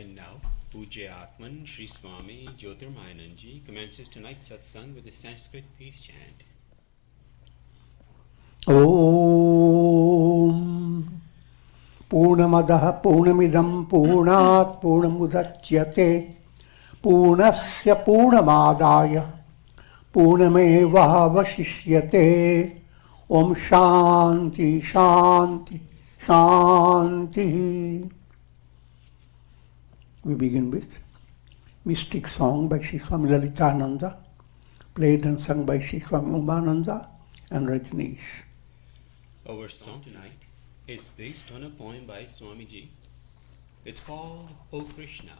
And now, Pujya Atman Sri Swami Jyotirmayananda commences tonight's satsang with the Sanskrit peace chant. Om Purnamadaha Purnamidam Purnat Purnamudachyate Purnasya Purnamadaya Purnamevavashishyate. Om Shanti Shanti Shanti. We begin with Mystic Song by Sri Swami Lalitananda, played and sung by Sri Swami Umananda and Rajneesh. Our song tonight is based on a poem by Swamiji. It's called O Krishna.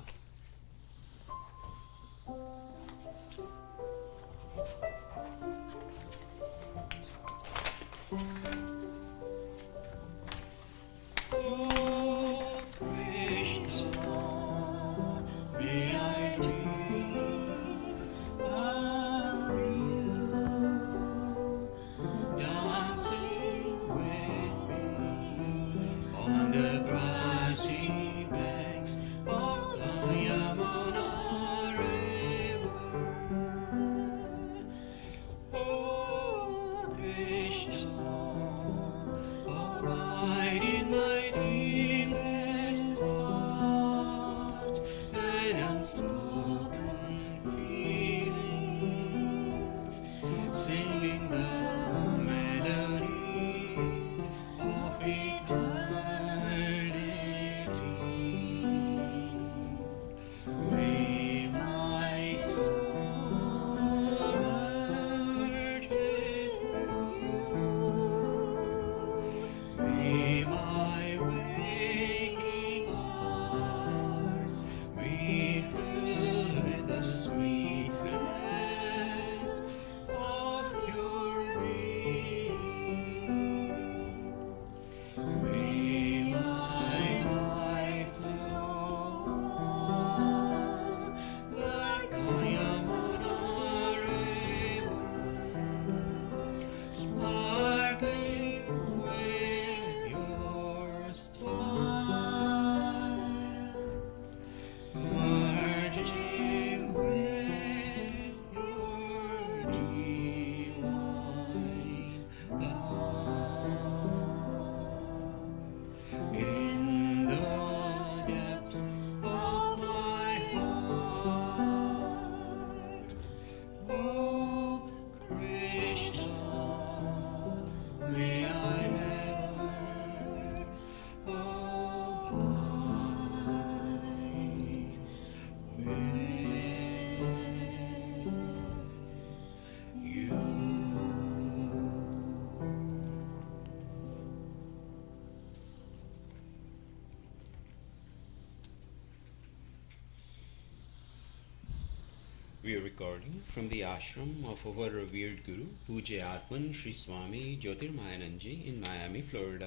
We are recording from the ashram of our revered Guru, Pujya Atman Sri Swami Jyotirmayananda in Miami, Florida.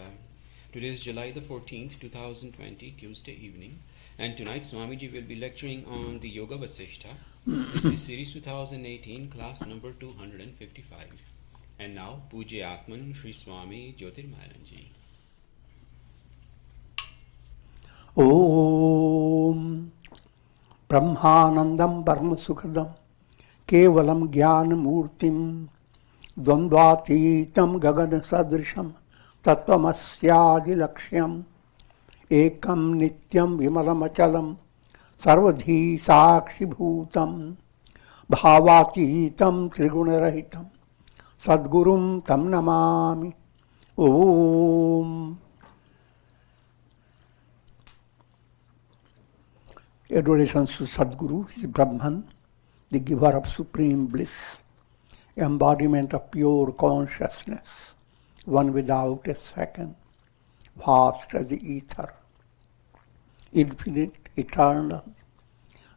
Today is July the 14th, 2020, Tuesday evening, and tonight Swamiji will be lecturing on the Yoga Vasistha. This is series 2018, class number 255. And now, Pujya Atman Sri Swami Jyotirmayananda. Om Brahmanandam Parmasukadam Kevalam Jnanamurtim Dvandvatitam Gagana Sadrisham Tattvamasyaadi Lakshyam Ekam Nityam Vimalamachalam Sarvadhi Sakshi Bhutam Bhavatitam Trigunarahitam Sadgurum Tam Namami. Om. Adorations to Sadguru, he is Brahman, the giver of supreme bliss, embodiment of pure consciousness, one without a second, vast as the ether, infinite, eternal,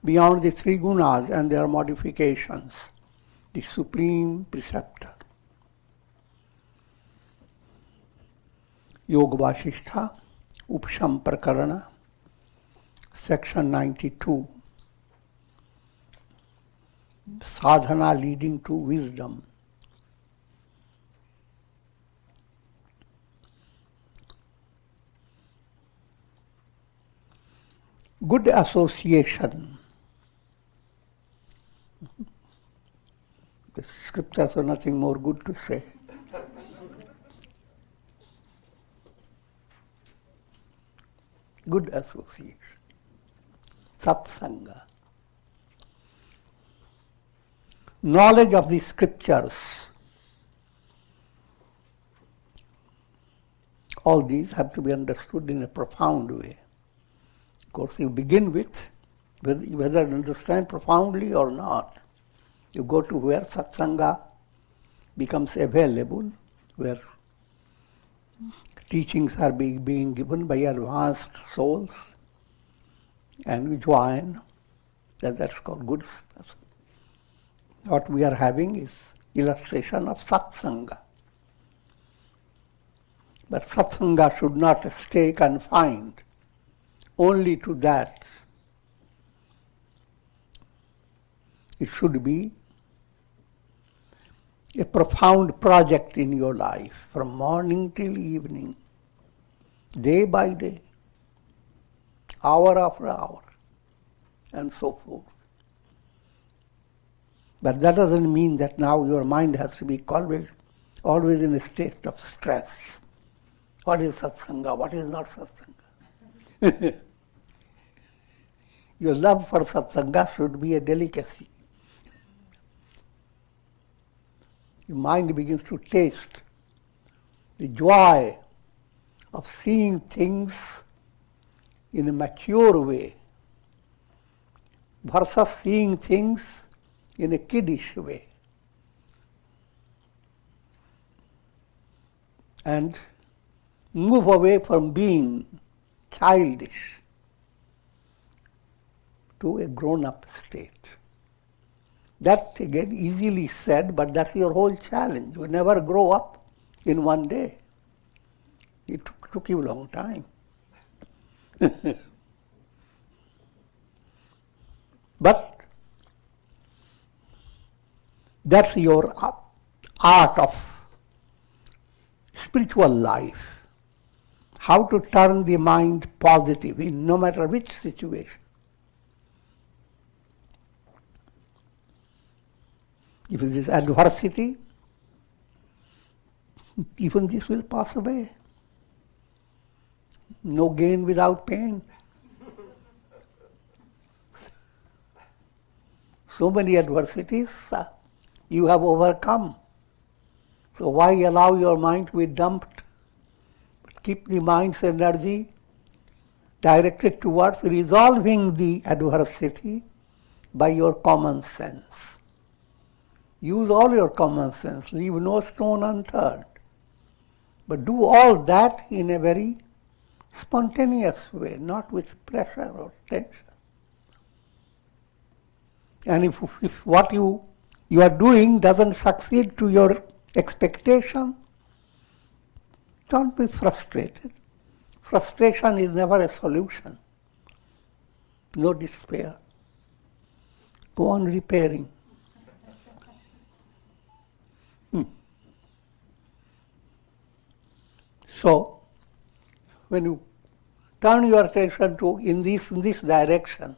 beyond the three gunas and their modifications, the supreme preceptor. Yoga Vasistha, Upasham Prakarana, Section 92, Sadhana leading to wisdom. Good association. The scriptures are nothing more good to say. Good association. Satsanga. Knowledge of the scriptures. All these have to be understood in a profound way. Of course, you begin with whether you understand profoundly or not. You go to where satsanga becomes available, where teachings are being given by advanced souls, and you join. That's called good. What we are having is illustration of satsanga. But satsanga should not stay confined only to that. It should be a profound project in your life, from morning till evening, day by day, hour after hour, and so forth. But that doesn't mean that now your mind has to be always in a state of stress. What is satsanga? What is not satsanga? Your love for satsanga should be a delicacy. Your mind begins to taste the joy of seeing things in a mature way versus seeing things in a kiddish way. And move away from being childish to a grown-up state. That, again, easily said, but that's your whole challenge. You never grow up in one day. It took you a long time. But that's your art of spiritual life. How to turn the mind positive in no matter which situation. If it is adversity, even this will pass away. No gain without pain. So many adversities you have overcome. So why allow your mind to be dumped? Keep the mind's energy directed towards resolving the adversity by your common sense. Use all your common sense, leave no stone unturned. But do all that in a very spontaneous way, not with pressure or tension. And if what you are doing doesn't succeed to your expectation, don't be frustrated. Frustration is never a solution. No despair. Go on repairing. So, when you turn your attention to in this direction,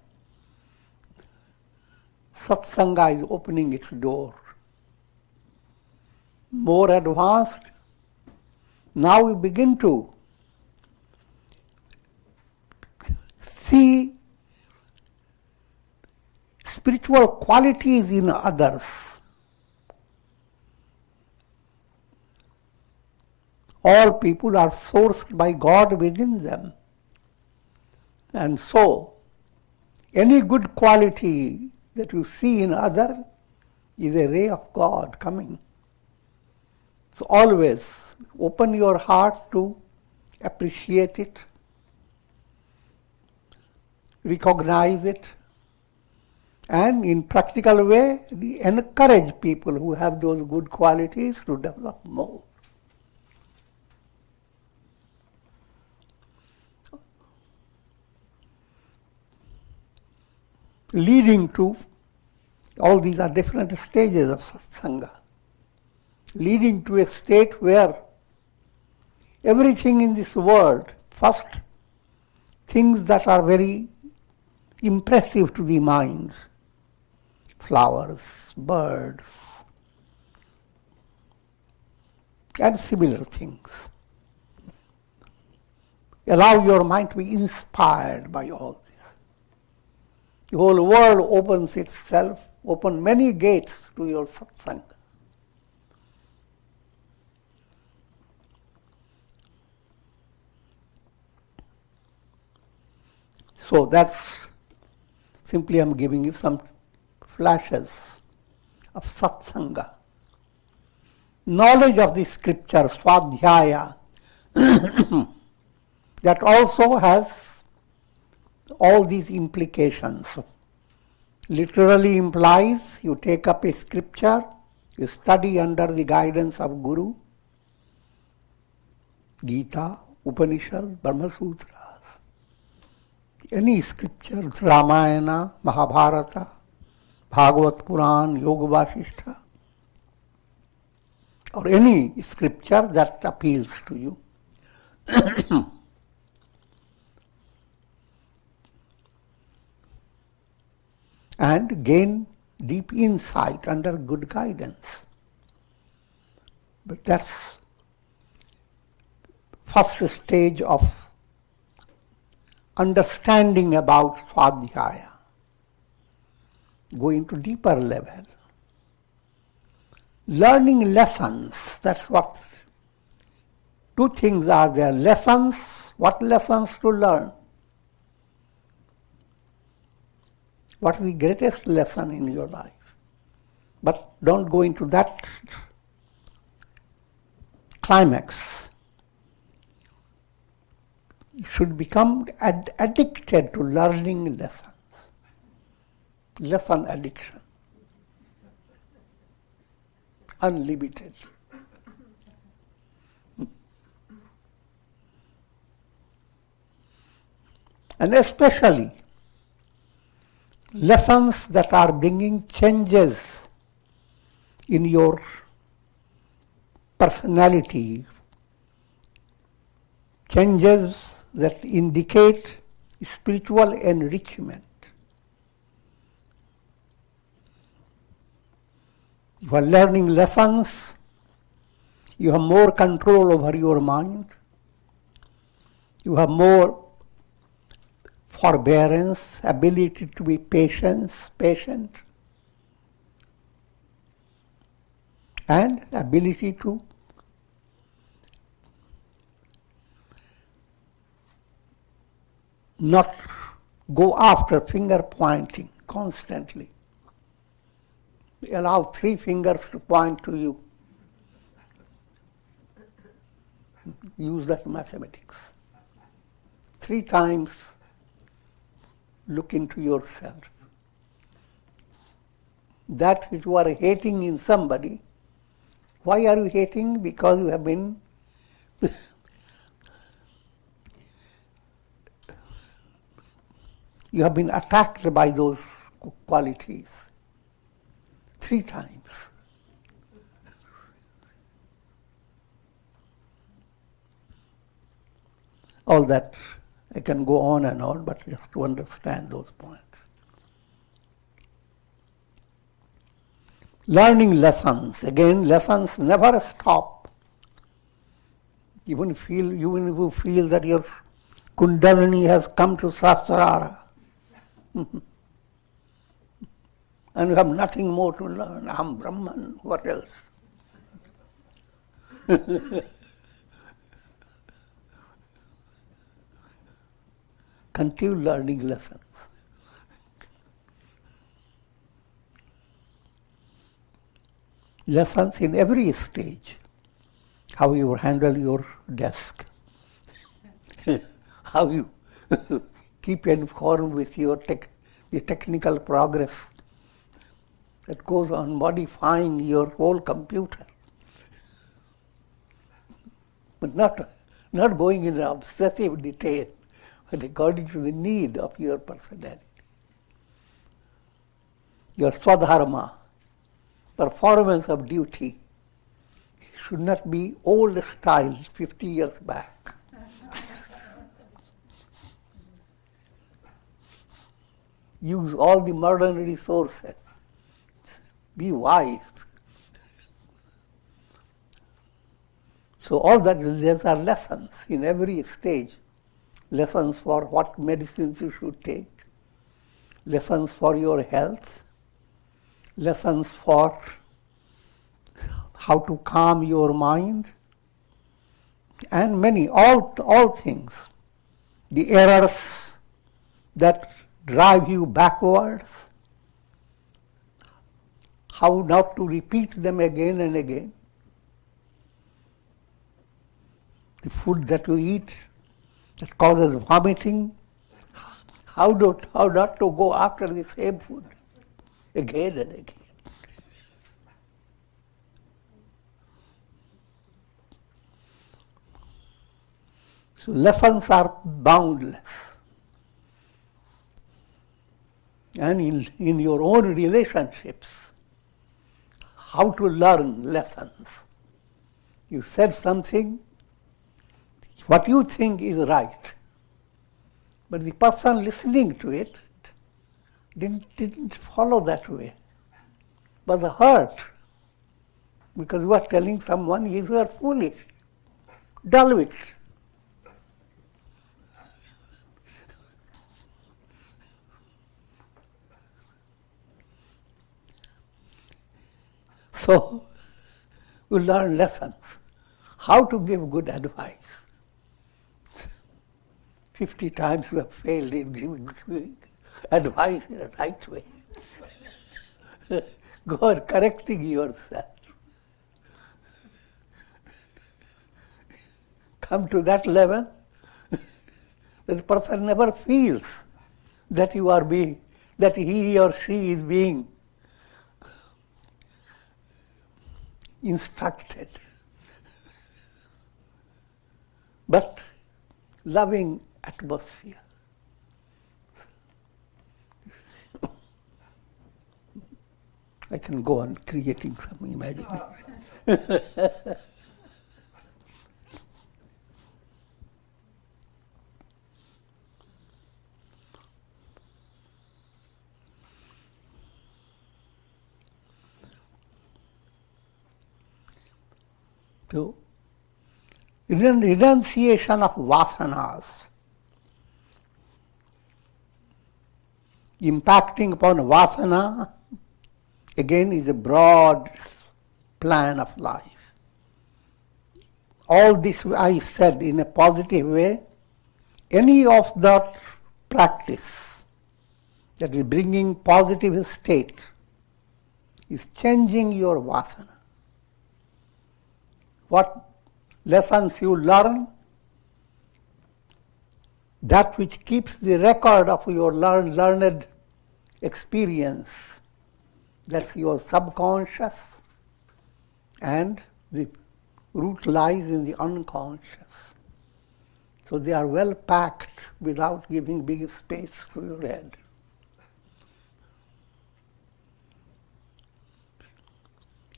satsanga is opening its door. More advanced, now we begin to see spiritual qualities in others. All people are sourced by God within them. And so, any good quality that you see in other is a ray of God coming. So always open your heart to appreciate it, recognize it, and in practical way, encourage people who have those good qualities to develop more. Leading to, all these are different stages of satsanga, leading to a state where everything in this world, first, things that are very impressive to the mind. Flowers, birds, and similar things. Allow your mind to be inspired by all this. The whole world opens itself, open many gates to your satsanga. So that's simply I'm giving you some flashes of satsanga. Knowledge of the scripture, swadhyaya, that also has all these implications. Literally implies you take up a scripture, you study under the guidance of Guru, Gita, Upanishad, Brahma Sutras, any scriptures, Ramayana, Mahabharata, Bhagavad Puran, Yoga Vasistha, or any scripture that appeals to you. And gain deep insight under good guidance. But that's first stage of understanding about Swadhyaya. Go into deeper level. Learning lessons, that's what, two things are there. Lessons, what lessons to learn? What is the greatest lesson in your life? But don't go into that climax. You should become addicted to learning lessons. Lesson addiction. Unlimited. And especially lessons that are bringing changes in your personality, changes that indicate spiritual enrichment. You are learning lessons, you have more control over your mind, you have more forbearance, ability to be patient, and ability to not go after finger pointing constantly. Allow 3 fingers to point to you. Use that mathematics. 3 times look into yourself. That which you are hating in somebody, why are you hating? Because you have been you have been attacked by those qualities 3 times. All that, I can go on and on, but just to understand those points. Learning lessons. Again, lessons never stop. Even if you feel that your Kundalini has come to Sahasrara, and you have nothing more to learn. Aham Brahman, what else? Continue learning lessons. Lessons in every stage. How you handle your desk. How you keep informed with your the technical progress that goes on modifying your whole computer. But not going in obsessive detail, but according to the need of your personality. Your swadharma, performance of duty, should not be old style 50 years back. Use all the modern resources. Be wise. So all that, these are lessons in every stage. Lessons for what medicines you should take, lessons for your health, lessons for how to calm your mind, and many, all things. The errors that drive you backwards, how not to repeat them again and again. The food that you eat that causes vomiting, how not to go after the same food again and again. So lessons are boundless. And in your own relationships, how to learn lessons. You said something, what you think is right, but the person listening to it didn't follow that way, was hurt, because you are telling someone you are foolish, dull wit. So, we learn lessons, how to give good advice. 50 times you have failed in giving advice in a right way. Go on correcting yourself. Come to that level that the person never feels that that he or she is being instructed. But loving atmosphere. I can go on creating some imagination. So, renunciation of vasanas, impacting upon vasana, again is a broad plan of life. All this I said in a positive way. Any of that practice that is bringing positive state is changing your vasana. What lessons you learn, that which keeps the record of your learned experience, that's your subconscious, and the root lies in the unconscious. So they are well packed without giving big space to your head.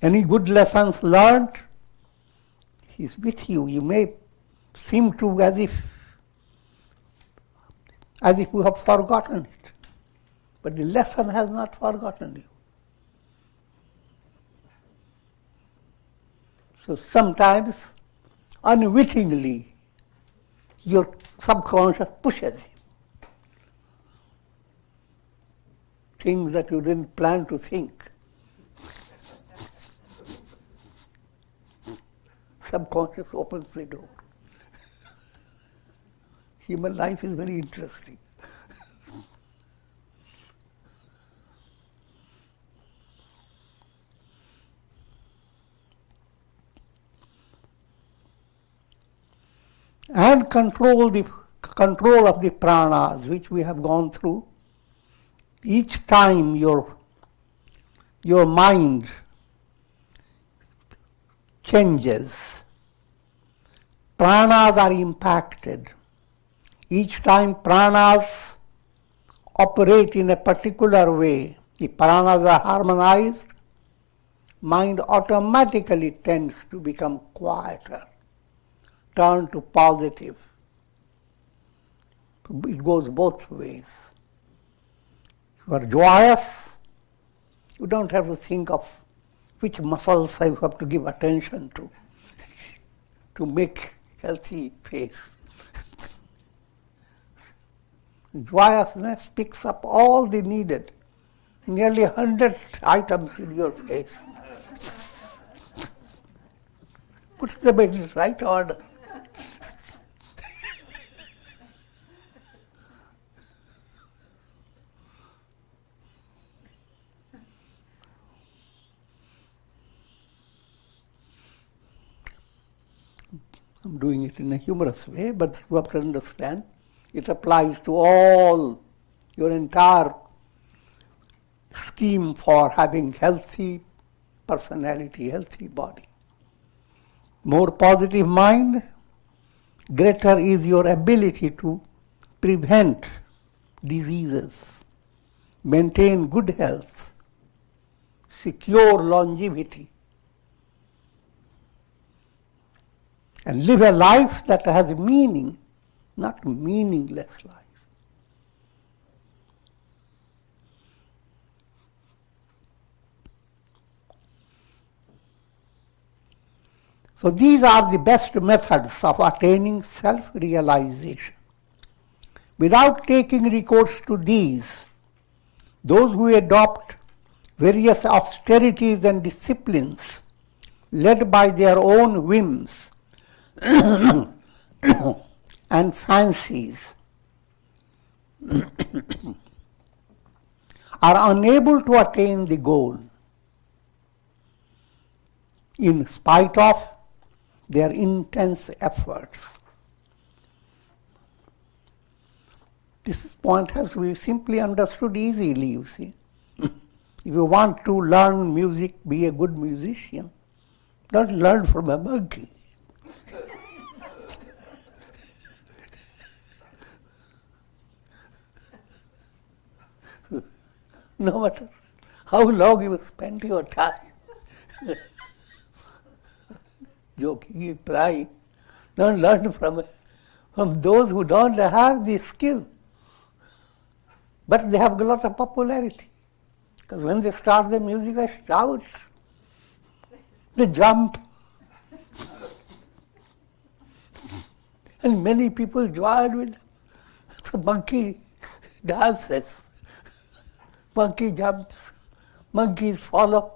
Any good lessons learned is with you. You may seem to as if you have forgotten it, but the lesson has not forgotten you. So sometimes, unwittingly, your subconscious pushes you. Things that you didn't plan to think. Subconscious opens the door. Human life is very interesting. And control of the pranas, which we have gone through. Each time your mind changes, pranas are impacted. Each time pranas operate in a particular way, the pranas are harmonized, mind automatically tends to become quieter, turn to positive. It goes both ways. You are joyous, you don't have to think of which muscles I have to give attention to make healthy face. Joyousness picks up all the needed, nearly 100 items in your face. Puts them in the right order. I'm doing it in a humorous way, but you have to understand, it applies to all, your entire scheme for having healthy personality, healthy body. More positive mind, greater is your ability to prevent diseases, maintain good health, secure longevity, and live a life that has meaning, not meaningless life. So these are the best methods of attaining self-realization. Without taking recourse to these, those who adopt various austerities and disciplines led by their own whims and fancies are unable to attain the goal in spite of their intense efforts. This point has to be simply understood easily, you see. If you want to learn music, be a good musician, don't learn from a monkey. No matter how long you spend your time joking, crying, don't learn from those who don't have the skill. But they have a lot of popularity. Because when they start the music, they shout, they jump. And many people join with them. So monkey dances, monkey jumps, monkeys follow.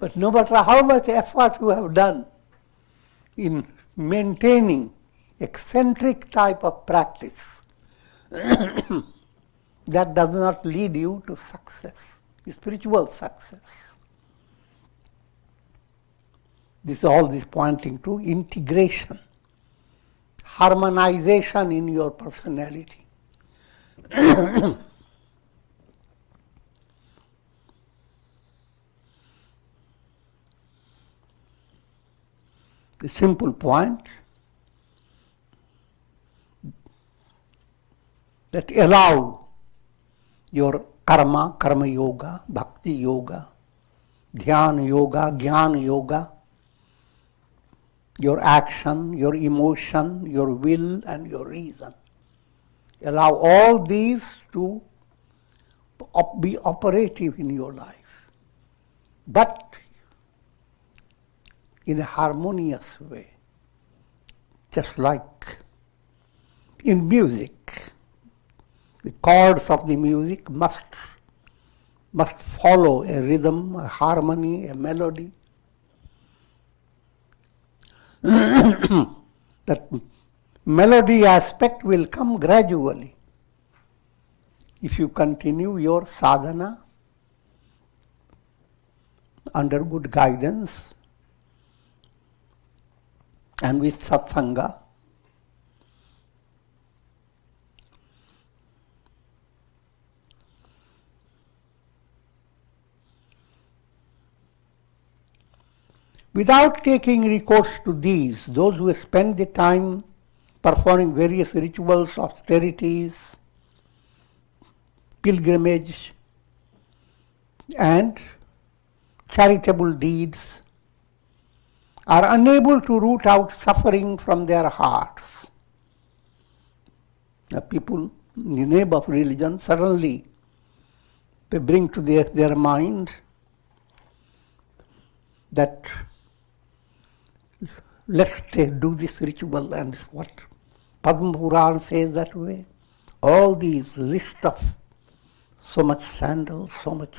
But no matter how much effort you have done in maintaining eccentric type of practice, that does not lead you to success, spiritual success. This all is pointing to integration, harmonization in your personality. The simple point that allow your karma, karma yoga, bhakti yoga, dhyana yoga, jnana yoga, your action, your emotion, your will and your reason. Allow all these to be operative in your life, but in a harmonious way. Just like in music, the chords of the music must follow a rhythm, a harmony, a melody. That melody aspect will come gradually if you continue your sadhana under good guidance and with satsanga. Without taking recourse to these, those who spend the time performing various rituals, austerities, pilgrimage, and charitable deeds, are unable to root out suffering from their hearts. The people in the name of religion, suddenly they bring to their mind that let's do this ritual, and what Padma Puran says that way. All these list of so much sandal, so much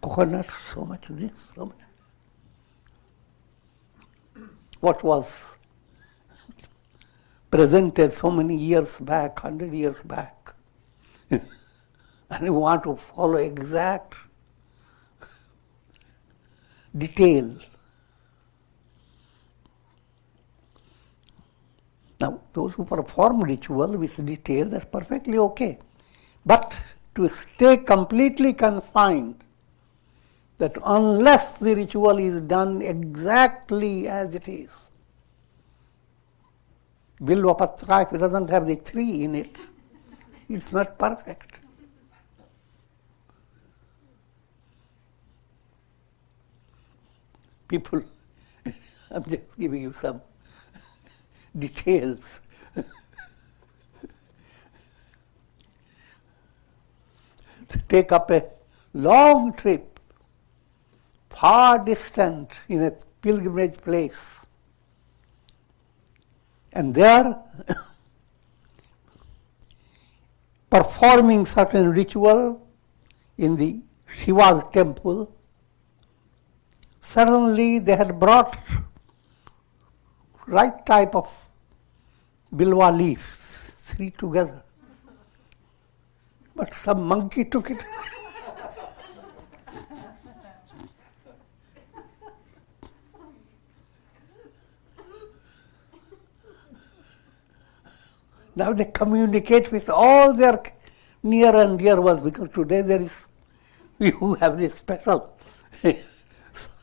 coconut, so much this, so much. What was presented so many years back, 100 years back, and you want to follow exact detail. Now, those who perform ritual with detail, that's perfectly okay. But to stay completely confined, that unless the ritual is done exactly as it is, Bilva Patra, if it doesn't have the 3 in it, it's not perfect. People, I'm just giving you some details. To take up a long trip, far distant in a pilgrimage place, and there performing certain ritual in the Shiva's temple, suddenly they had brought right type of bilwa leaves, 3 together. But some monkey took it. Now they communicate with all their near and dear ones, because today there is, you have this special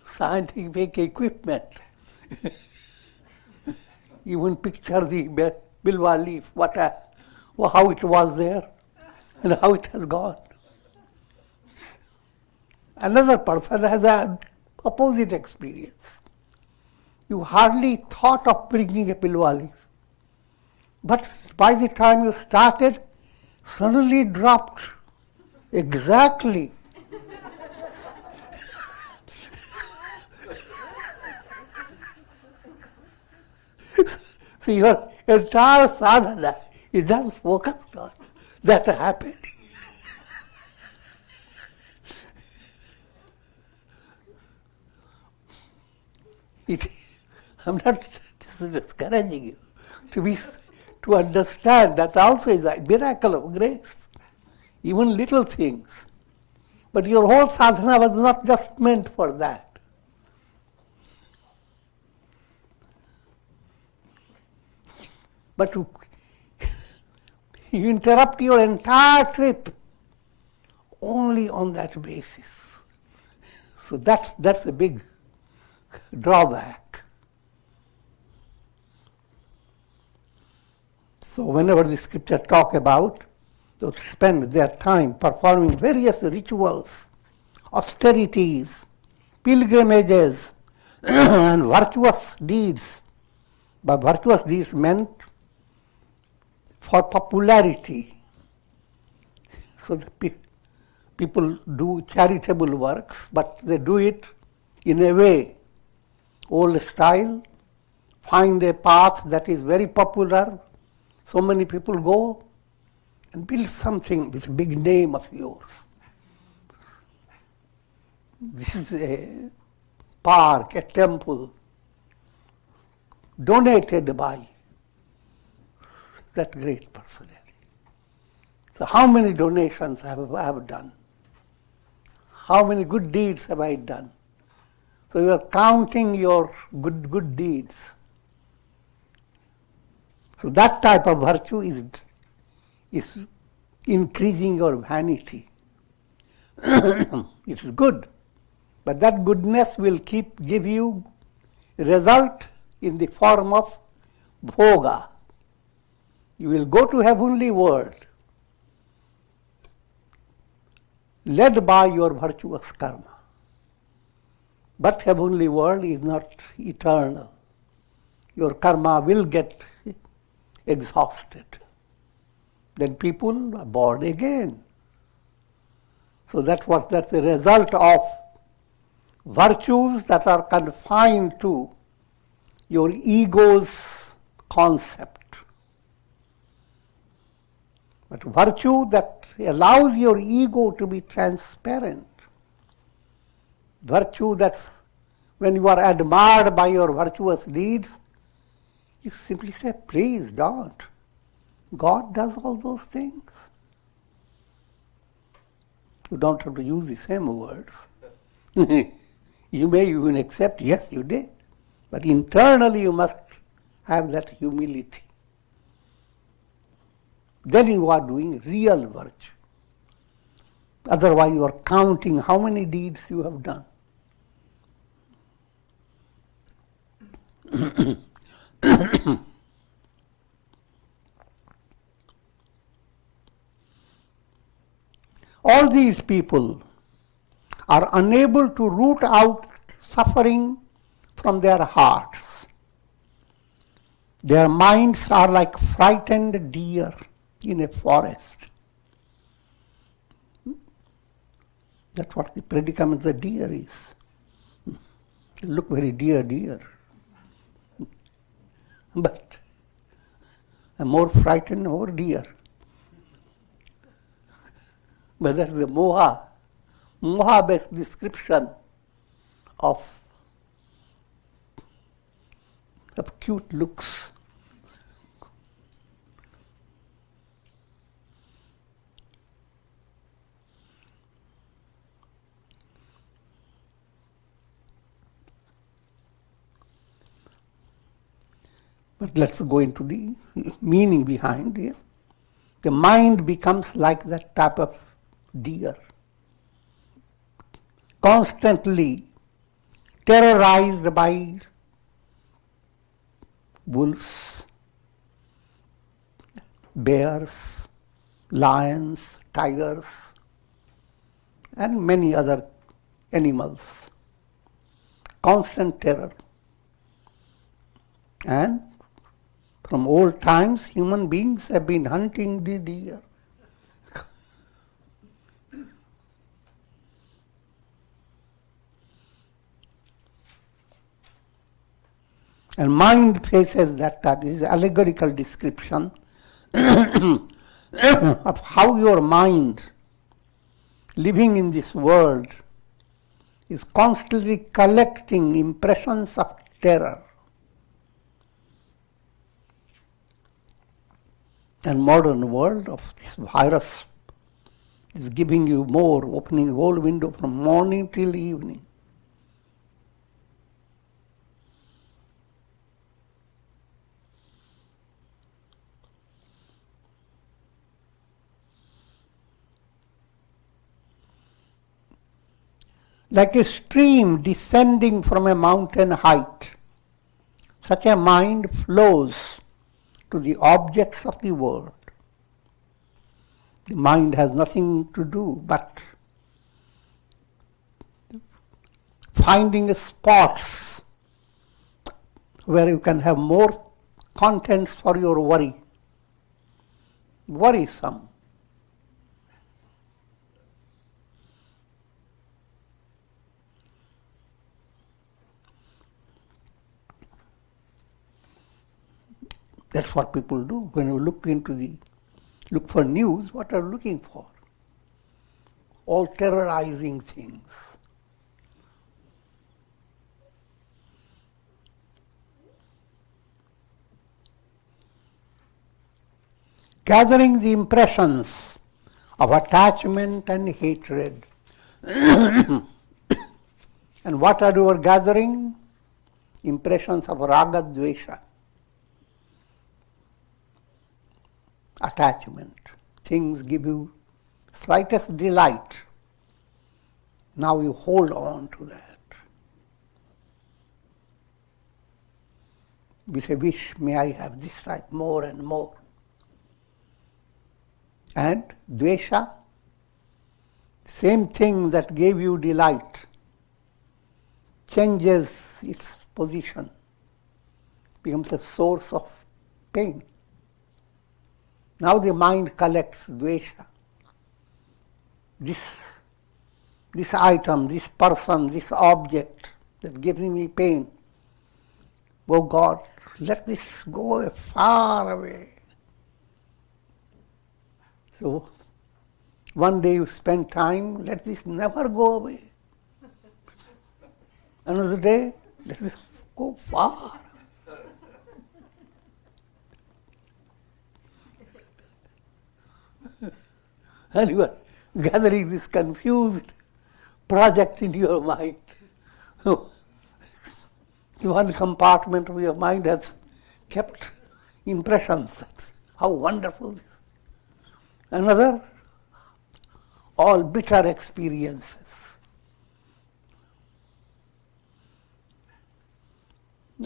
scientific equipment. Even picture the bilwa leaf, how it was there and how it has gone. Another person has an opposite experience. You hardly thought of bringing a bilwa leaf, but by the time you started, suddenly dropped exactly. So your entire sadhana is just focused on that happening. I'm not discouraging you to understand that also is a miracle of grace, even little things. But your whole sadhana was not just meant for that. But you interrupt your entire trip only on that basis. So that's a big drawback. So whenever the scripture talk about those spend their time performing various rituals, austerities, pilgrimages, and virtuous deeds. By virtuous deeds meant for popularity. So the people do charitable works, but they do it in a way, old style, find a path that is very popular, so many people go, and build something with a big name of yours. This is a park, a temple, donated by that great personality. So how many donations have I done? How many good deeds have I done? So you are counting your good deeds. So that type of virtue is increasing your vanity. It is good, but that goodness will give you result in the form of bhoga. You will go to heavenly world led by your virtuous karma. But heavenly world is not eternal. Your karma will get exhausted. Then people are born again. So that's the result of virtues that are confined to your ego's concept. But virtue that allows your ego to be transparent. Virtue that's when you are admired by your virtuous deeds, you simply say, please don't. God does all those things. You don't have to use the same words. You may even accept, yes, you did. But internally you must have that humility. Then you are doing real virtue. Otherwise you are counting how many deeds you have done. All these people are unable to root out suffering from their hearts. Their minds are like frightened deer in a forest. That's what the predicament of the deer is. They look very dear. But I'm more frightened, more dear. But that's the moha-based description of cute looks. But let's go into the meaning behind it. The mind becomes like that type of deer, constantly terrorized by wolves, bears, lions, tigers, and many other animals. Constant terror. And from old times, human beings have been hunting the deer. And mind faces that type. This is allegorical description of how your mind, living in this world, is constantly collecting impressions of terror. And modern world of this virus is giving you more, opening the whole window from morning till evening. Like a stream descending from a mountain height, such a mind flows to the objects of the world. The mind has nothing to do but finding spots where you can have more contents for your worry. Worrisome. That's what people do. When you look for news, what are you looking for? All terrorizing things. Gathering the impressions of attachment and hatred. And what are you gathering? Impressions of raga, dvesha. Attachment. Things give you slightest delight. Now you hold on to that. We say, wish, may I have this type more and more. And dvesha, same thing that gave you delight, changes its position, becomes a source of pain. Now the mind collects dvesha. This item, this person, this object that gives me pain. Oh God, let this go far away. So one day you spend time, let this never go away. Another day, let this go far. And you are gathering this confused project in your mind. One compartment of your mind has kept impressions. How wonderful this. Another, all bitter experiences.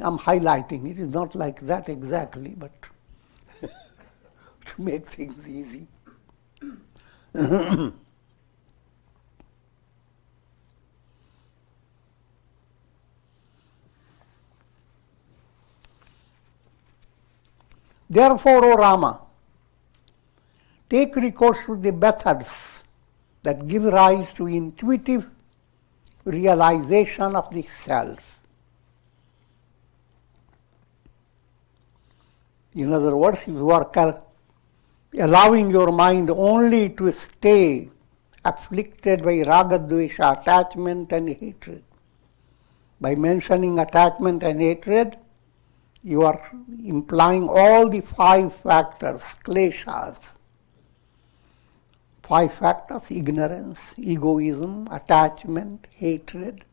I'm highlighting, it is not like that exactly, but to make things easy. Therefore, O Rama, take recourse to the methods that give rise to intuitive realization of the self. In other words, if you are allowing your mind only to stay afflicted by raga, dvesha, attachment and hatred, by mentioning attachment and hatred, you are implying all the 5 factors, kleshas. 5 factors: ignorance, egoism, attachment, hatred,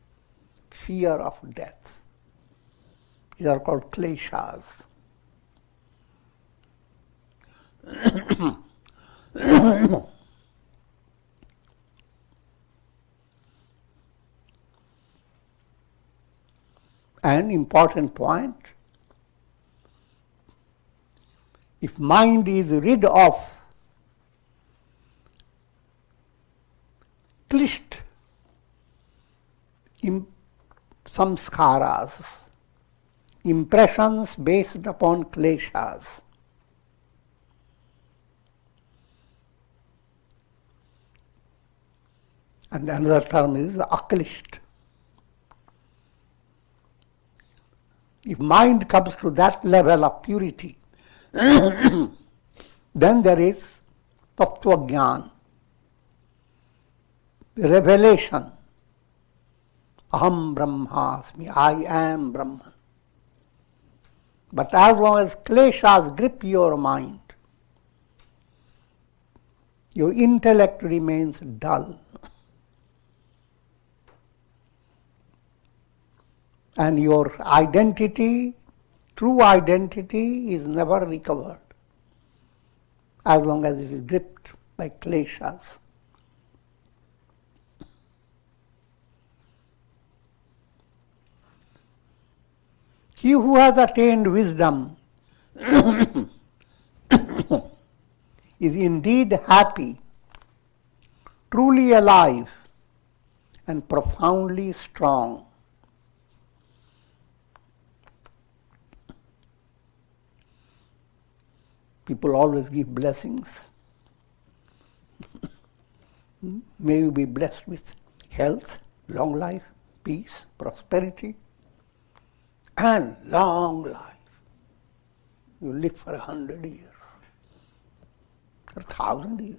fear of death. These are called kleshas. An important point, if mind is rid of clished samskaras, impressions based upon kleshas, and another term is aklisht. If mind comes to that level of purity, then there is tattva jnana, revelation. Aham brahmasmi, I am Brahman. But as long as kleshas grip your mind, your intellect remains dull. And your identity, true identity, is never recovered as long as it is gripped by kleshas. He who has attained wisdom is indeed happy, truly alive, and profoundly strong. People always give blessings. May you be blessed with health, long life, peace, prosperity, and long life. You live for 100 years, for 1,000 years.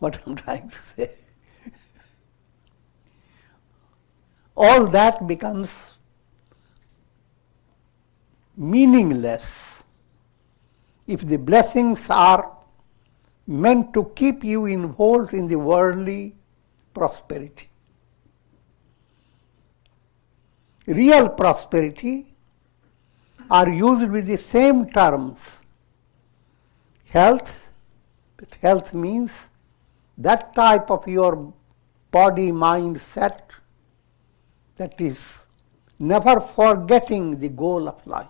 What I'm trying to say. All that becomes meaningless if the blessings are meant to keep you involved in the worldly prosperity. Real prosperity are used with the same terms. Health, but health means that type of your body mind set that is never forgetting the goal of life.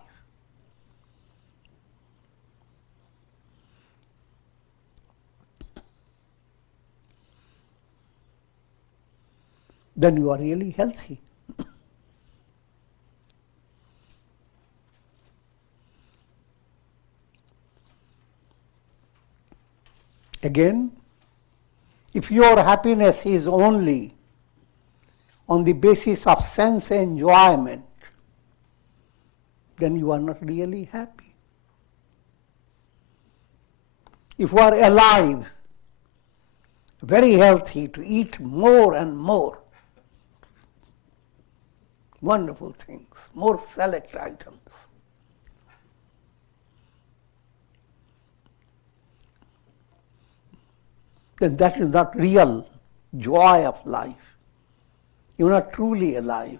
then you are really healthy. Again, if your happiness is only on the basis of sense enjoyment, then you are not really happy. If you are alive, very healthy, to eat more and more wonderful things, more select items, then that is not real joy of life. You are not truly alive.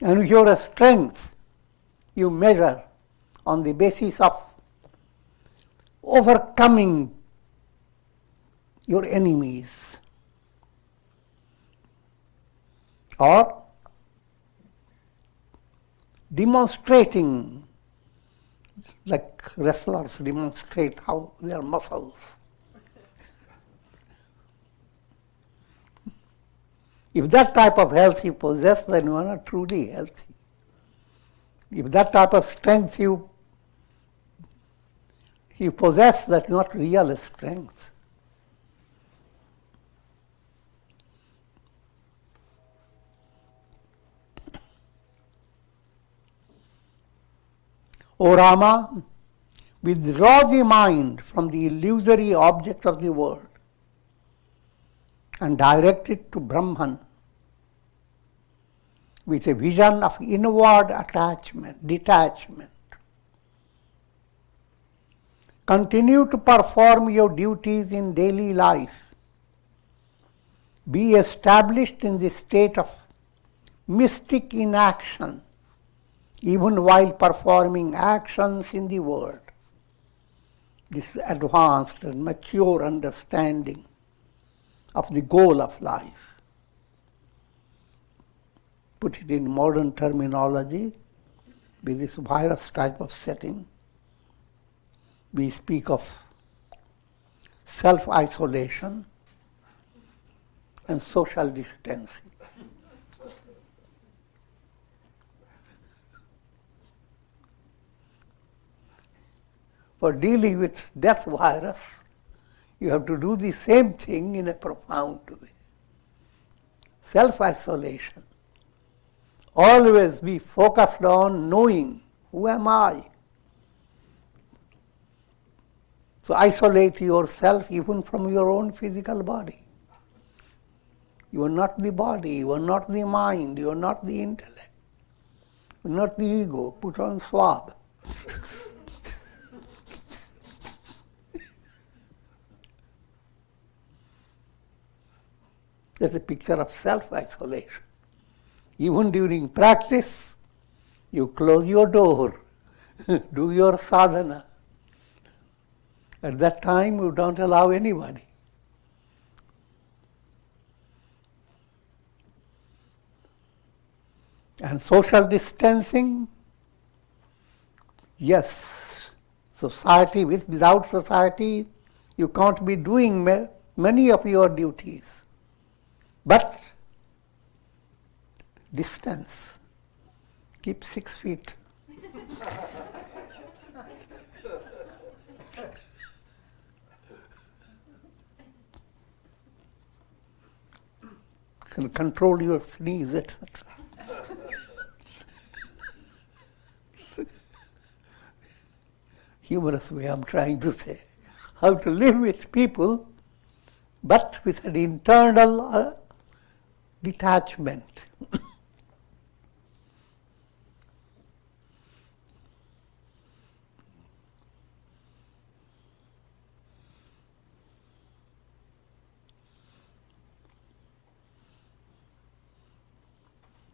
And your strength you measure on the basis of overcoming your enemies, or demonstrating, like wrestlers demonstrate how their muscles. If that type of health you possess, then you are not truly healthy. If that type of strength you possess, that's not real strength. O Rama, withdraw the mind from the illusory objects of the world and direct it to Brahman with a vision of inward detachment. Continue to perform your duties in daily life. Be established in the state of mystic inaction, even while performing actions in the world. This advanced and mature understanding of the goal of life. Put it in modern terminology, with this virus type of setting, we speak of self-isolation and social distancing. For dealing with death virus, you have to do the same thing in a profound way. Self-isolation. Always be focused on knowing, who am I? So isolate yourself even from your own physical body. You are not the body, you are not the mind, you are not the intellect, you are not the ego. Put on swab. That's a picture of self-isolation. Even during practice, you close your door, do your sadhana. At that time, you don't allow anybody. And social distancing, yes, society, without society, you can't be doing many of your duties. But distance, keep 6 feet. Can control your sneeze, etc. Humorous way I'm trying to say. How to live with people, but with an internal detachment.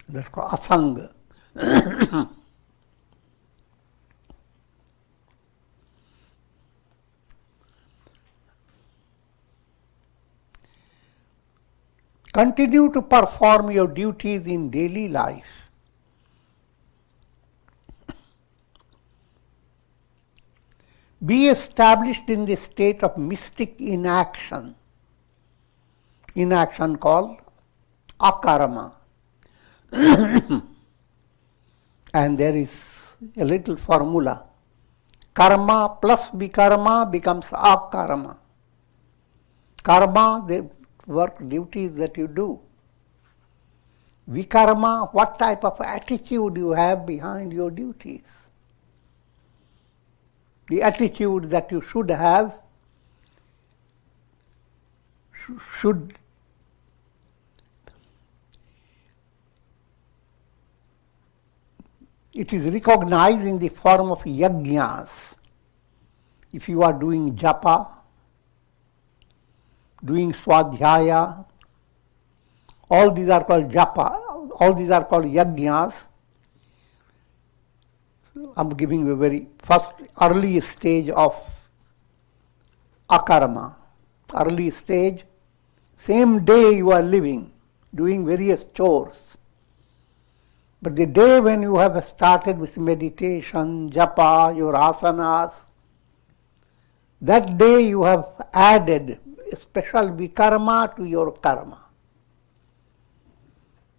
That's called asanga. Continue to perform your duties in daily life. Be established in the state of mystic inaction, inaction called akarma. And there is a little formula. Karma plus vikarma becomes akarma. Karma, the work, duties that you do. Vikarma, what type of attitude you have behind your duties. The attitude that you should have should it is recognized in the form of yajnas. If you are doing japa, doing swadhyaya, all these are called japa, all these are called yajnas. I'm giving you a very first early stage of akarma. Early stage, same day you are living, doing various chores. But the day when you have started with meditation, japa, your asanas, that day you have added a special vikarma to your karma.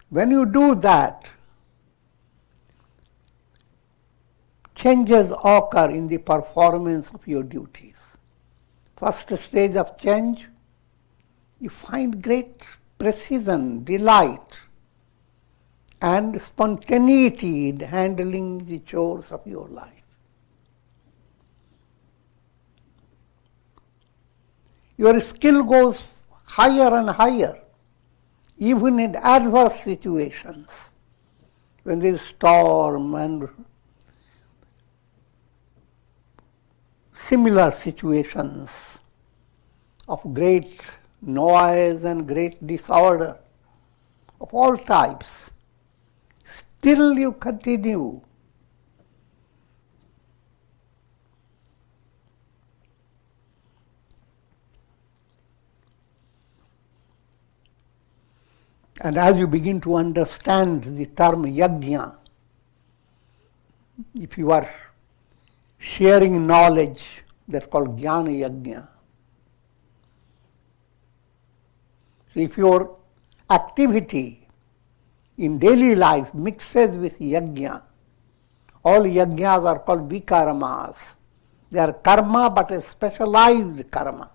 When you do that, changes occur in the performance of your duties. First stage of change, you find great precision, delight, and spontaneity in handling the chores of your life. Your skill goes higher and higher, even in adverse situations, when there is storm and similar situations of great noise and great disorder of all types. Still you continue. And as you begin to understand the term yajna, if you are sharing knowledge, that's called jnana yajna. So if your activity in daily life mixes with yajna, all yajnas are called vikarmas. They are karma, but a specialized karma.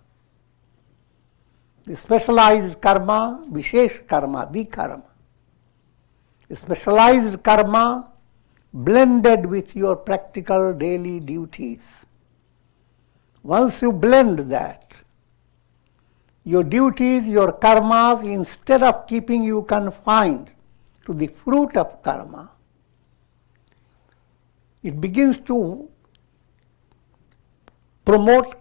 The specialized karma, vishesh karma, vikarma. The specialized karma blended with your practical daily duties. Once you blend that, your duties, your karmas, instead of keeping you confined to the fruit of karma, it begins to promote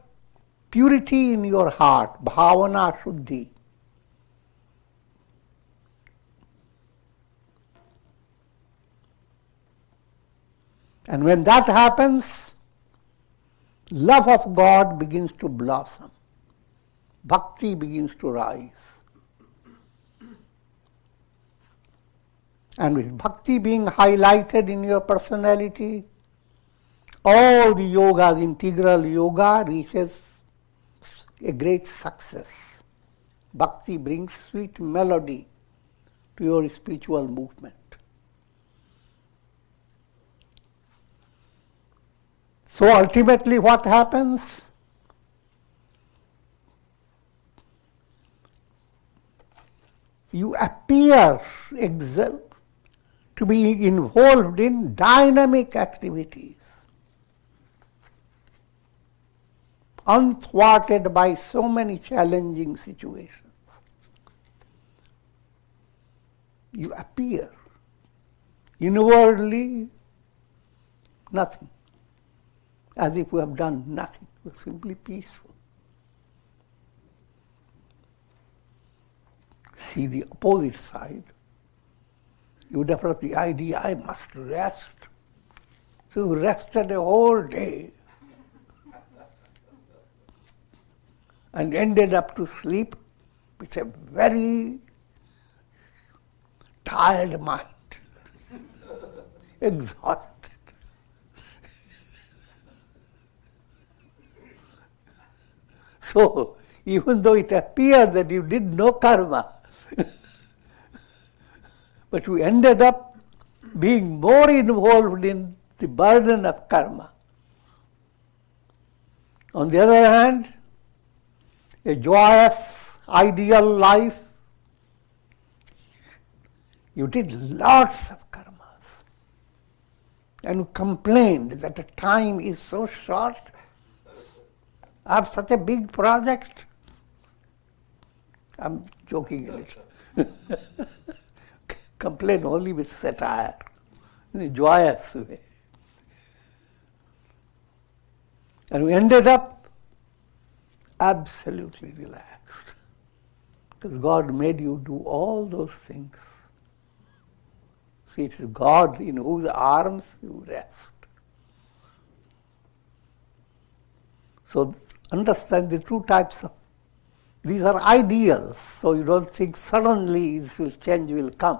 purity in your heart, bhavana shuddhi. And when that happens, love of God begins to blossom. Bhakti begins to rise. And with bhakti being highlighted in your personality, all the yogas, integral yoga reaches a great success. Bhakti brings sweet melody to your spiritual movement. So ultimately what happens? You appear to be involved in dynamic activities, unthwarted by so many challenging situations. You appear inwardly nothing, as if you have done nothing. You're simply peaceful. See the opposite side. You develop the idea, I must rest. So you rested a whole day and ended up to sleep with a very tired mind, exhausted. So even though it appeared that you did no karma. But you ended up being more involved in the burden of karma. On the other hand, a joyous, ideal life, you did lots of karmas. And you complained that the time is so short. I have such a big project. I'm joking a little. Complain only with satire, in a joyous way. And we ended up absolutely relaxed. Because God made you do all those things. See, it is God in whose arms you rest. So understand the two types of, these are ideals, so you don't think suddenly this will change, will come.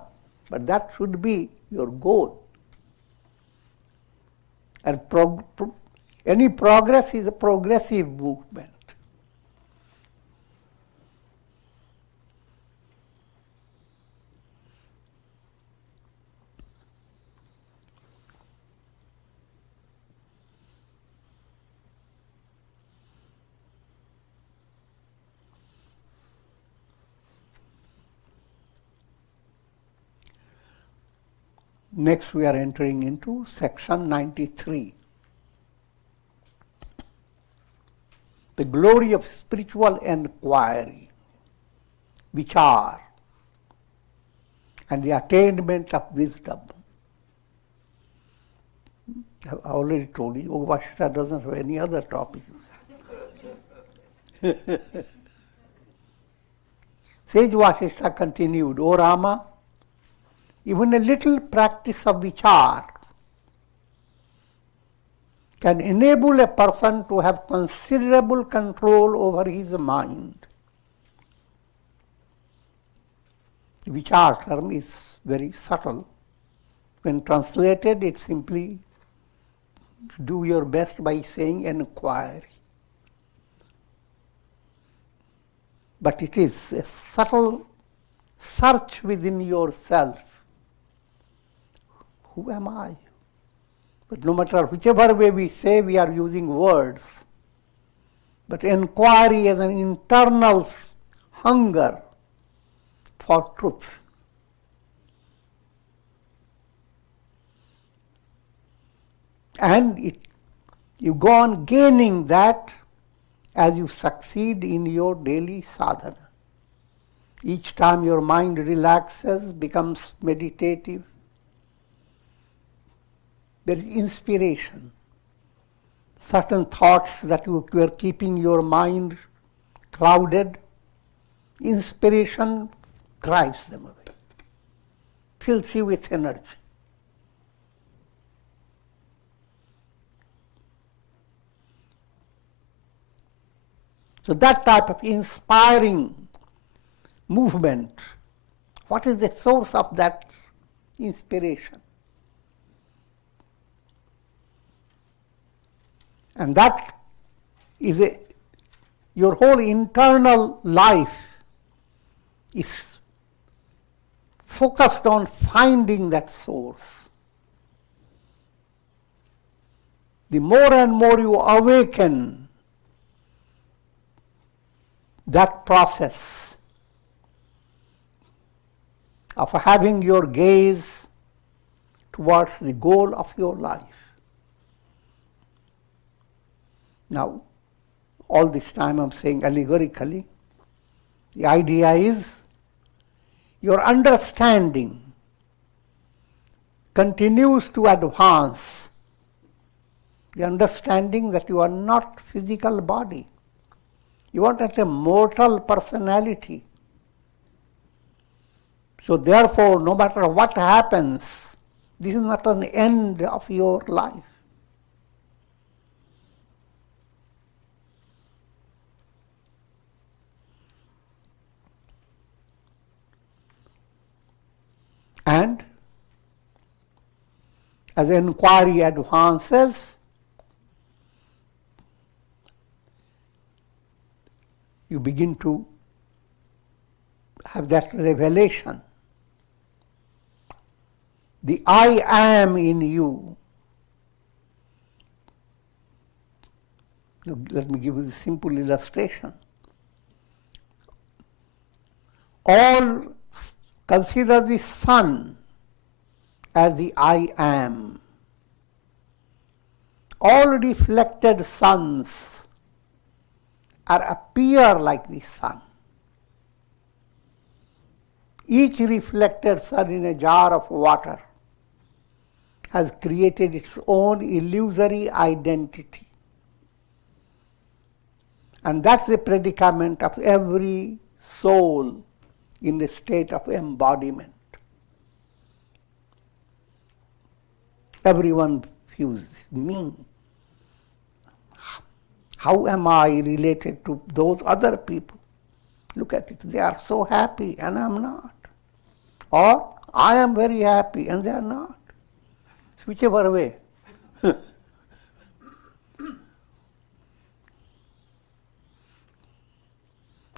But that should be your goal. And any progress is a progressive movement. Next we are entering into section 93. The glory of spiritual enquiry, vichar, and the attainment of wisdom. I've already told you, Yoga Vasistha doesn't have any other topic. Sage Vasistha continued, O Rama, even a little practice of vichar can enable a person to have considerable control over his mind. The vichar term is very subtle. When translated, it simply do your best by saying inquiry. But it is a subtle search within yourself. Who am I? But no matter whichever way we say, we are using words. But inquiry is an internal hunger for truth. And you go on gaining that as you succeed in your daily sadhana. Each time your mind relaxes, becomes meditative, there is inspiration. Certain thoughts that you were keeping your mind clouded, inspiration drives them away, fills you with energy. So that type of inspiring movement, what is the source of that inspiration? And that is your whole internal life is focused on finding that source. The more and more you awaken that process of having your gaze towards the goal of your life. Now, all this time I'm saying allegorically, the idea is your understanding continues to advance. The understanding that you are not physical body. You are not a mortal personality. So therefore, no matter what happens, this is not an end of your life. And as inquiry advances, you begin to have that revelation. The I am in you. Now, let me give you a simple illustration. All consider the sun as the I am. All reflected suns appear like the sun. Each reflected sun in a jar of water has created its own illusory identity. And that's the predicament of every soul in the state of embodiment. Everyone feels me. How am I related to those other people? Look at it, they are so happy and I am not. Or I am very happy and they are not. Whichever way.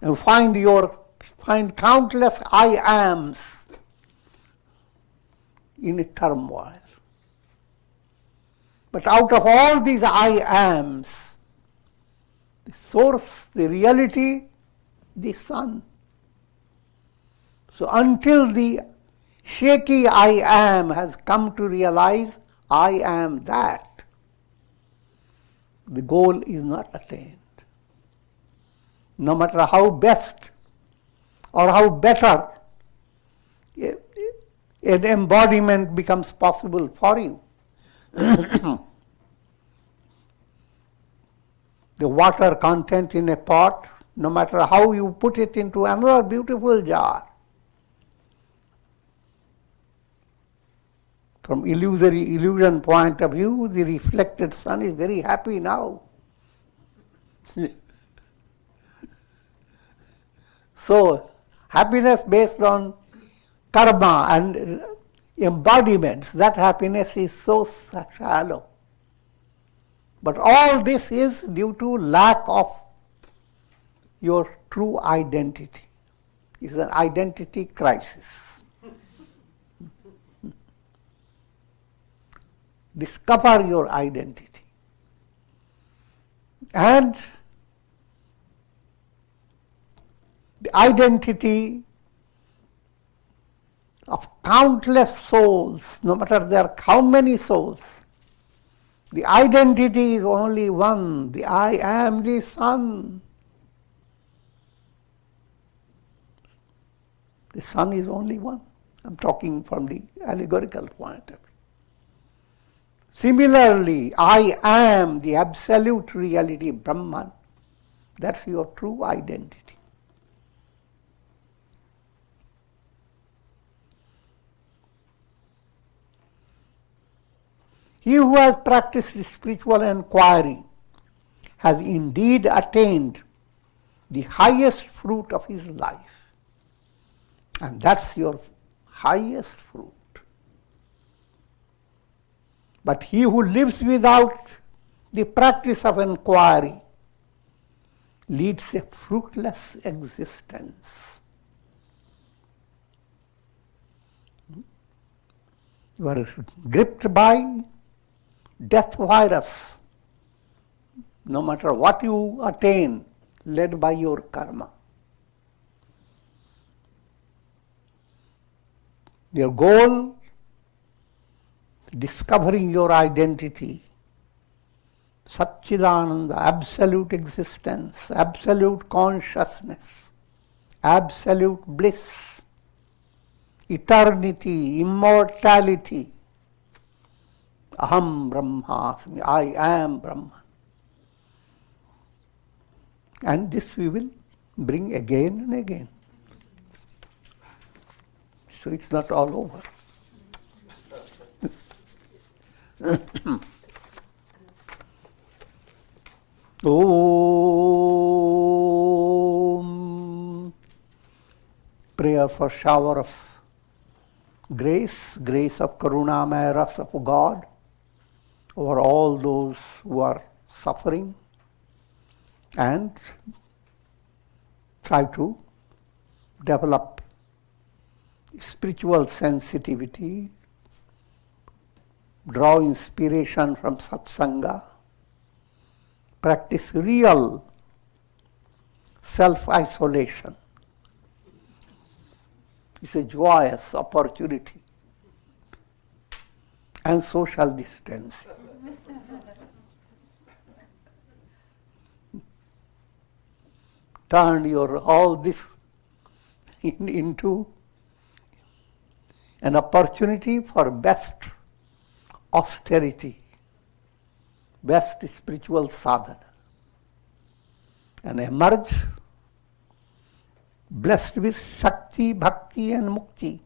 And find countless I ams in a turmoil. But out of all these I ams, the source, the reality, the sun. So until the shaky I am has come to realize I am that, the goal is not attained. No matter how best or how better an embodiment becomes possible for you. The water content in a pot, no matter how you put it into another beautiful jar, from illusion point of view, the reflected sun is very happy now. So, happiness based on karma and embodiments, that happiness is so shallow. But all this is due to lack of your true identity. It's an identity crisis. Discover your identity. And the identity of countless souls, no matter there are how many souls, the identity is only one. The I am the sun. The sun is only one. I'm talking from the allegorical point of view. Similarly, I am the absolute reality, Brahman. That's your true identity. He who has practiced spiritual inquiry has indeed attained the highest fruit of his life. And that's your highest fruit. But he who lives without the practice of inquiry leads a fruitless existence. You are gripped by death virus, no matter what you attain, led by your karma. Your goal, discovering your identity, Satchidananda, absolute existence, absolute consciousness, absolute bliss, eternity, immortality. Aham Brahmasmi, I am Brahman. And this we will bring again and again. So it's not all over. Om. Prayer for shower of grace, grace of Karunamaya Rasa of God over all those who are suffering, and try to develop spiritual sensitivity, draw inspiration from satsanga, practice real self-isolation. It's a joyous opportunity. And social distance. Turn your all this into an opportunity for best austerity, best spiritual sadhana, and emerge blessed with Shakti, Bhakti and Mukti.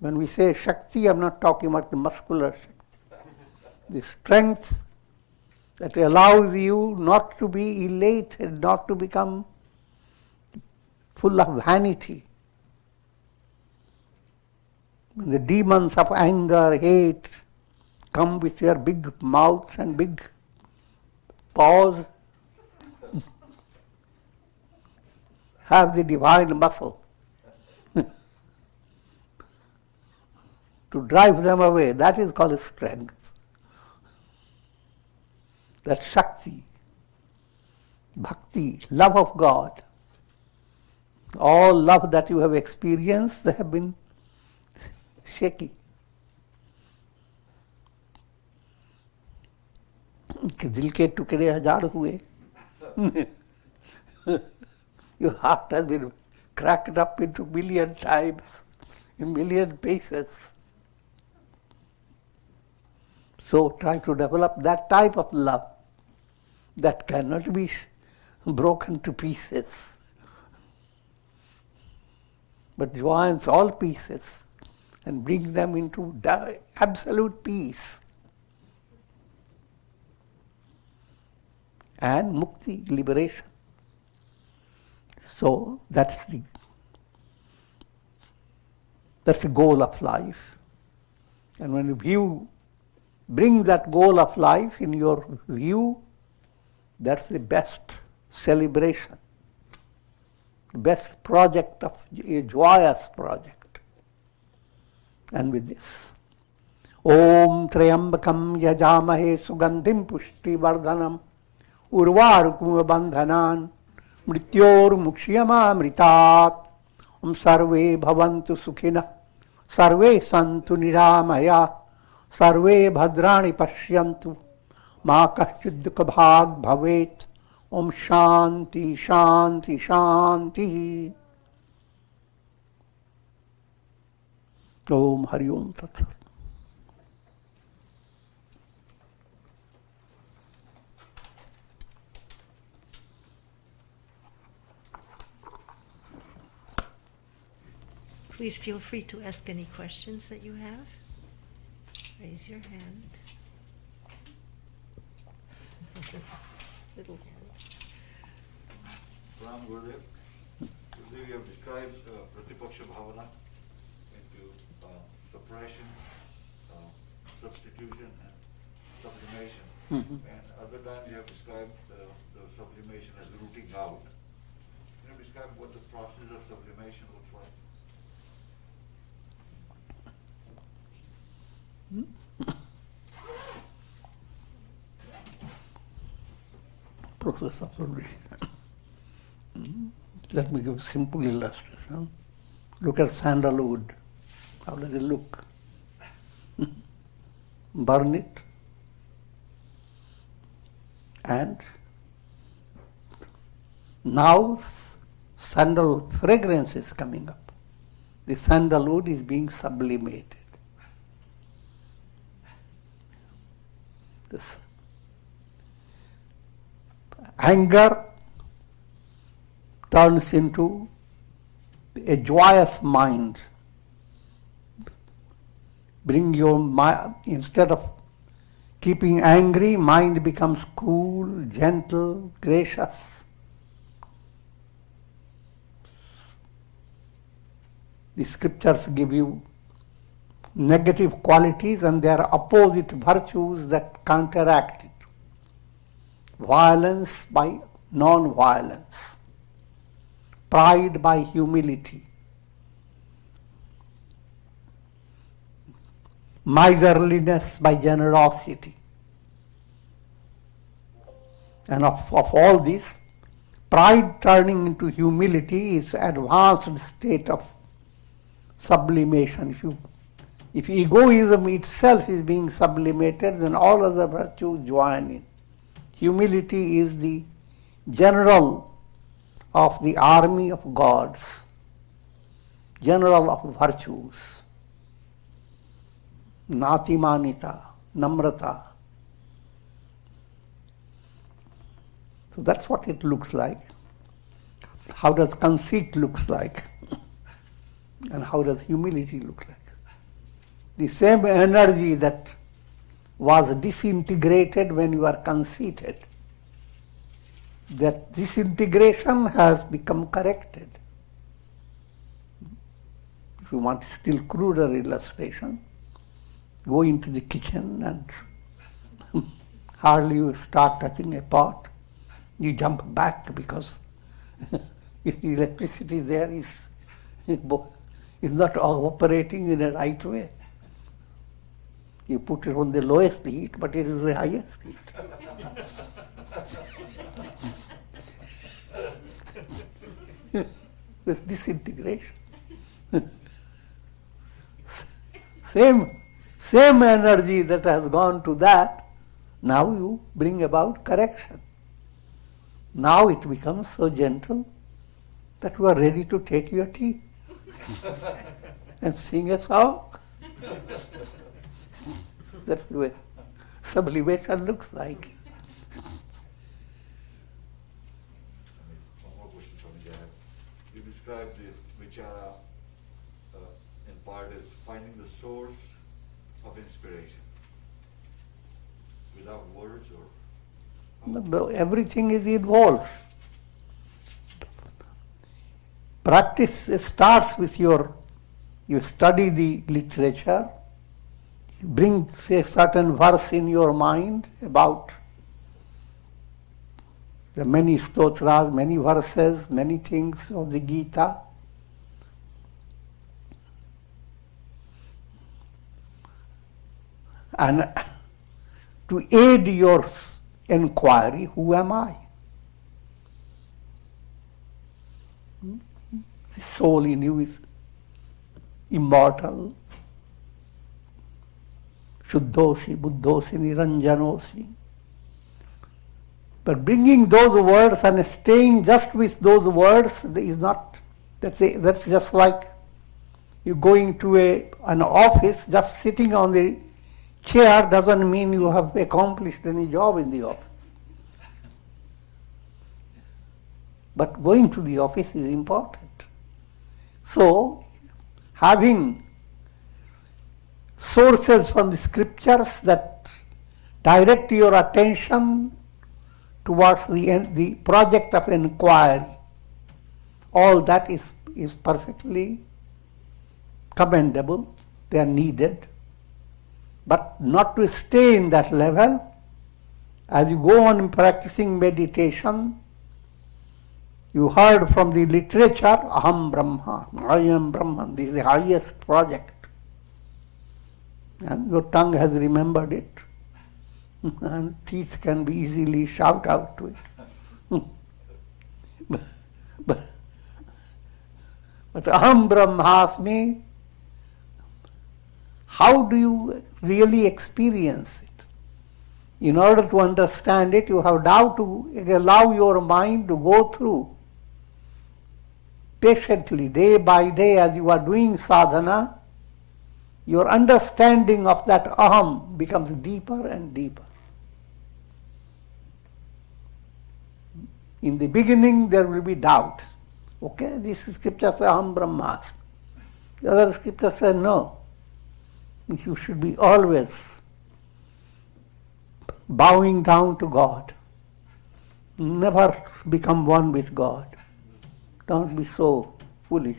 When we say Shakti, I'm not talking about the muscular Shakti. The strength that allows you not to be elated, not to become full of vanity. When the demons of anger, hate come with their big mouths and big paws, have the divine muscle to drive them away. That is called strength. That Shakti, Bhakti, love of God. All love that you have experienced, they have been shaky. दिल के टुकड़े हजार हुए. Your heart has been cracked up into million times, in million pieces. So try to develop that type of love that cannot be broken to pieces, but joins all pieces and brings them into absolute peace and mukti, liberation. So that's the goal of life. And when you bring that goal of life in your view, that's the best celebration, the best project of a joyous project. And with this, Om Trayambakam Yajamahe Sugandhim Pushti Vardhanam Urvarukum Bandhanan Mrityor Mukshiyama Mritat Om Sarve Bhavantu Sukhina Sarve Santu Niramaya Sarve Bhadrani Pashyantu Ma Kaschid Dukha Bhag Bhavet Om Shanti Shanti Shanti Om Hari Om Tat Sat. Please feel free to ask any questions that you have. Raise your hand. Little hand. Ram Gurudev, you have described Pratipaksha Bhavana into suppression, substitution, and sublimation. And other times you have described the sublimation as rooting out. Can you describe what the process of sublimation looks like? Process of sublimation. Let me give a simple illustration. Look at sandalwood. How does it look? Burn it, and now sandal fragrance is coming up. The sandalwood is being sublimated. This anger turns into a joyous mind. Bring your mind, instead of keeping angry, mind becomes cool, gentle, gracious. The scriptures give you negative qualities and there are opposite virtues that counteract it. Violence by non-violence. pride by humility, miserliness by generosity. And of all this, pride turning into humility is advanced state of sublimation. If egoism itself is being sublimated, then all other virtues join in. Humility is the general of the army of gods, general of virtues. Natimanita, namrata. So that's what it looks like. How does conceit look like? And how does humility look like? The same energy that was disintegrated when you are conceited, that disintegration has become corrected. If you want still cruder illustration, go into the kitchen and hardly you start touching a pot, you jump back because if the electricity there is not operating in a right way. You put it on the lowest heat, but it is the highest heat. This disintegration. Same energy that has gone to that, now you bring about correction. Now it becomes so gentle that you are ready to take your tea and sing a song. That's the way sublimation looks like. One more question from you. You described the vichara in part as finding the source of inspiration without words or... Everything is involved. Practice starts with you study the literature, bring, say, certain verse in your mind about the many stotras, many verses, many things of the Gita. And to aid your inquiry, who am I? The soul in you is immortal. Shuddhosi, Buddhosi, Niranjanosi. But bringing those words and staying just with those words is not, that's just like you going to an office, just sitting on the chair doesn't mean you have accomplished any job in the office. But going to the office is important. So, having sources from the scriptures that direct your attention towards the project of inquiry, all that is perfectly commendable, they are needed, but not to stay in that level. As you go on practicing meditation, you heard from the literature, Aham Brahma, I am Brahman, this is the highest project. And your tongue has remembered it. And teeth can be easily shout out to it. but Aham Brahmasmi, how do you really experience it? In order to understand it, you have now to allow your mind to go through patiently, day by day, as you are doing sadhana. Your understanding of that aham becomes deeper and deeper. In the beginning, there will be doubt. Okay, this scripture says aham brahmasmi. The other scripture says no. You should be always bowing down to God. Never become one with God. Don't be so foolish.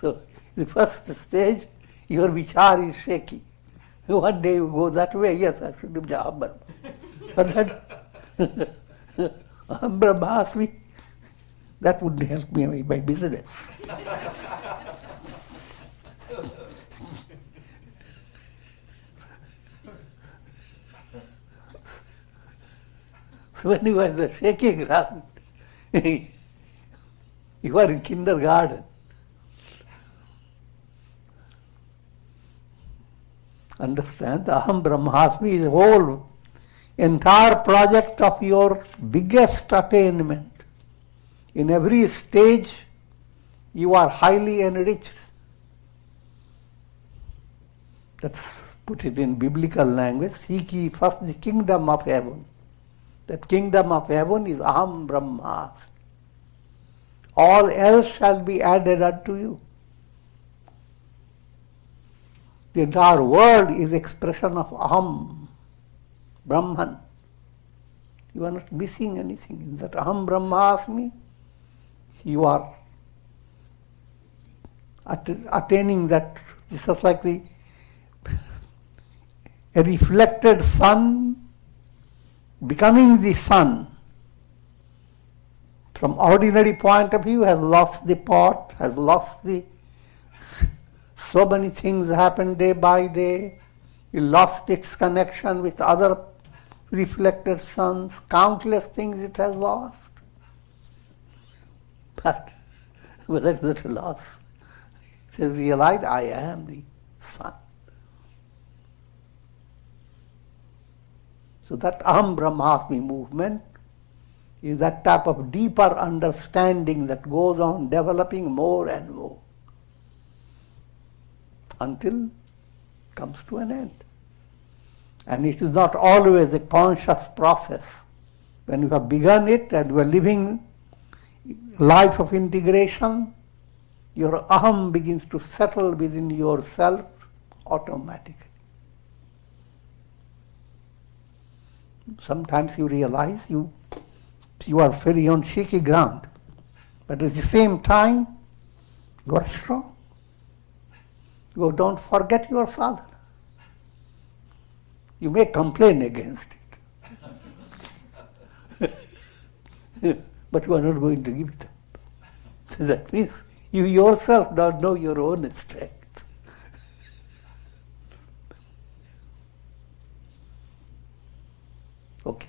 So, the first stage, your vichar is shaky. One day you go that way, yes, I should be Aham Brahma. But that Aham Brahmasmi, that wouldn't help me in my business. So when you are in the shaking ground, you are in kindergarten. Understand, the Aham Brahmasmi is the whole entire project of your biggest attainment. In every stage, you are highly enriched. That's put it in biblical language. Seek ye first the kingdom of heaven. That kingdom of heaven is Aham Brahmasmi. All else shall be added unto you. The entire world is expression of Aham, Brahman. You are not missing anything. In that Aham Brahmasmi, you are attaining that. It's just like a reflected sun becoming the sun. From ordinary point of view, has lost the pot, has lost the... So many things happen day by day. You lost its connection with other reflected suns. Countless things it has lost. But whether it's a loss, it says, realize I am the sun. So that Aham Brahmasmi movement is that type of deeper understanding that goes on developing more and more until it comes to an end. And it is not always a conscious process. When you have begun it and you are living life of integration, your Aham begins to settle within yourself automatically. Sometimes you realize you are very on shaky ground, but at the same time, you are strong. You don't forget your sadhana. You may complain against it, but you are not going to give it up. That means you yourself don't know your own strength. Okay.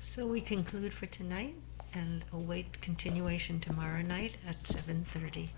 So we conclude for tonight and await continuation tomorrow night at 7:30.